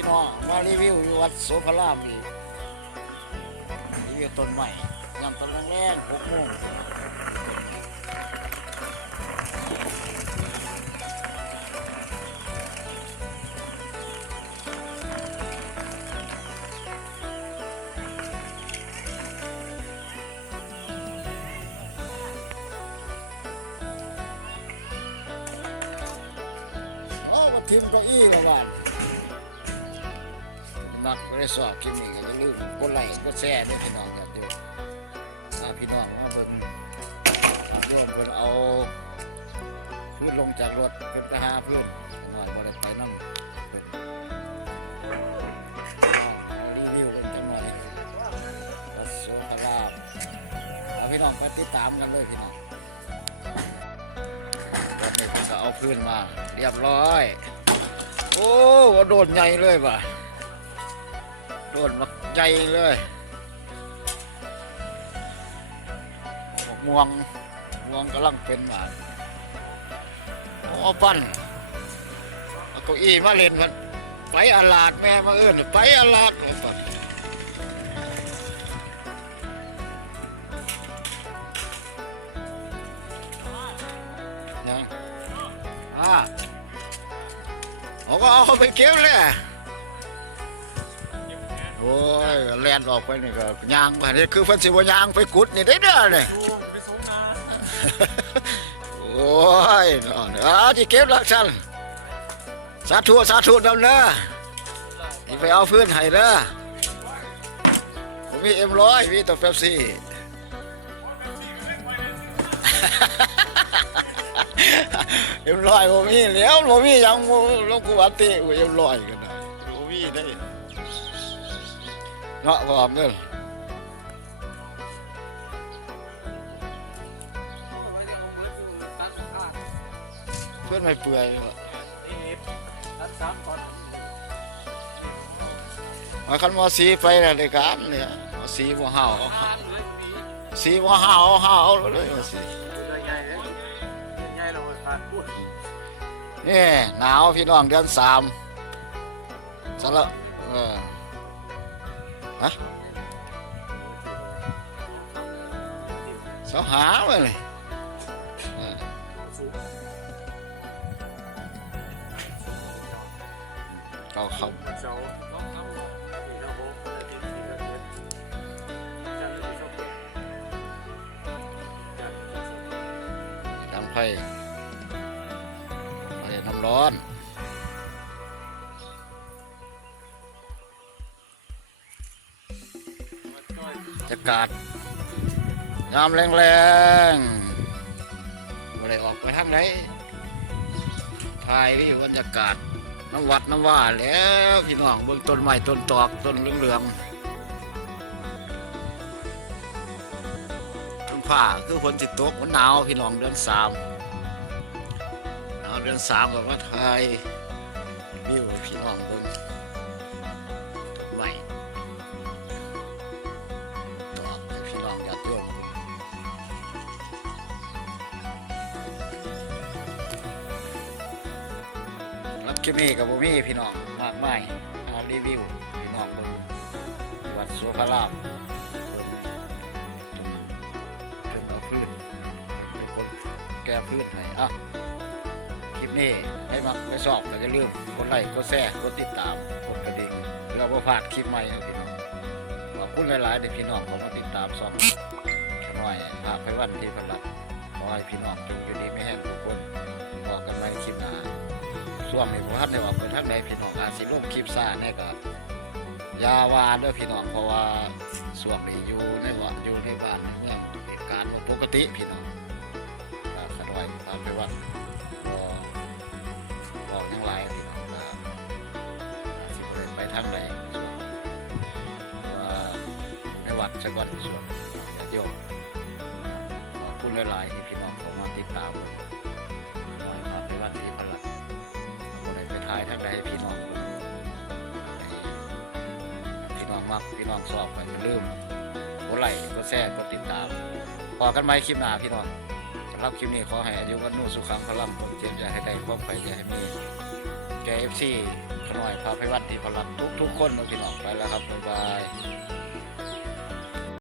พี่น้องมารีวิวอยู่วัดโสภารามอีกรีวิวต้นใหม่ย่ำต้นแรงๆหกโมงทิมเก้าอี้แล้วบ้าน มักไม่ได้สอบคลิปนี้ก็อย่าลืมกดไลค์กดแชร์ด้วยพี่น้องครับเดี๋ยวถ้าพี่น้องว่าเบิ่งทำโยมเพิ่นเอาพื้นลงจากรถเพิ่นไปหาพื้นหน่อยบ่ได้ไปนั่งเพิ่นรีวิวเพิ่นจังหน่อยวัดสวนพระรามเอาพี่น้องไปติดตามกันเลยพี่น้องรถนี่ผมก็เอาพื้นมาเรียบร้อย โอ้โดดใหญ่เลยว่ะ โดดมาใหญ่เลยม่วงม่วงกำลังเป็นว่ะโอ้ปั้นเอาเก้าอี้มาเล่นกันไปอาลาดแม่มาเอื้อนไปอาลาดเลยปั้นนะอ่าเขาก็เอาไปเก็บเลย โอ้ยแลนออกไปนี่ก็ยางไปนี่คือเพันสิว่ยางไปกุดนี่ได้เด้อเนี่ยโอ้ยนอนอ่าที่เก็บหลักฉันสาธุสาธุดำเน้อนี่ไปเอาพื้นให้เด้อผมมีเอ็มร้อยมีตัวเป๊ปซี่เอ็มร้อยบ่มีแล้วบ่มียังบ่หลงปู่วัดติโอ้ยเอ็มร้อยกันได้บ่มีได้ เนาะบ่อมเด้อเพื่อนไม่เปื่อยว่ะมาคันมอสีไปน่ะได้การเนี่ยมอสีบ่ห่าวสีบ่ห่าวห่าวเลยมอสีนี่หนาวพี่น้องเดือนสามสละเออ ฮะเสาหาไปเลยเออเขาเขาดังไฟไฟน้ำร้อน จะกาดยามแรงๆบ่ได้ออกไปทางไหนถ่ายวิวบรรยากาศน้ำวัดน้ำว่าแล้วพี่น้องเบื้องต้นไม้ต้นตอกต้นเหลืองๆต้นผ้าคือฝนติดตกมันหนาวพี่น้องเดือนสามหนาวเดือนสามแบบว่าถ่าย คลิปนี้กับผมมีพี่น้องมากมายมารีวิวพี่น้องบนวัดสุภารามจนเอาพื้นเป็นคนแก้พื้นให้อะคลิปนี้ให้มักไปสอบก็จะลืมกดไลค์กดแชร์กดติดตามกดกระดิ่งเพื่อว่าพาดคลิปใหม่ครับพี่น้องขอบคุณหลายๆเด็กพี่น้องผมมาติดตามซ้อมขน้อยพาไปวันที่พลัดขอให้พี่น้องจงอยู่ดีไม่แห้งทุกคน ช่วงนี้ผมทันได้ว่าเปิดทังไหนพี่น้องอาจสิลงคลิปซ่าแน่ก็ยาวาเด้อพี่น้องเพราะว่าช่วงนี้อยู่ในวัดอยู่ในบ้านในเมืองเหตุการณ์ปกติพี่น้องก็ขน้อยพามไปวัดก็บอกยังหลายพี่น้องก็สิบ่ได้ไปทางไหนว่าในวัดสักวันส่วนญาติโยมขอบคุณหลายๆที่พี่น้องเข้ามาติดตาม กพี่น้องสอบกันอย่าลืมกดไลค์กดแชร์กดติดตามพอกันไหมคลิปหน้าพี่น้องสำหรับคลิปนี้ขอให้อายุวันนูสุขังพลังผมเจ็บอย่าให้ได้ความไปอย่าให้มีแกเอฟซีขน่อยพาไปวัดที่พลังทุกๆคนนะพี่น้องไปแล้วครับบ๊ายบาย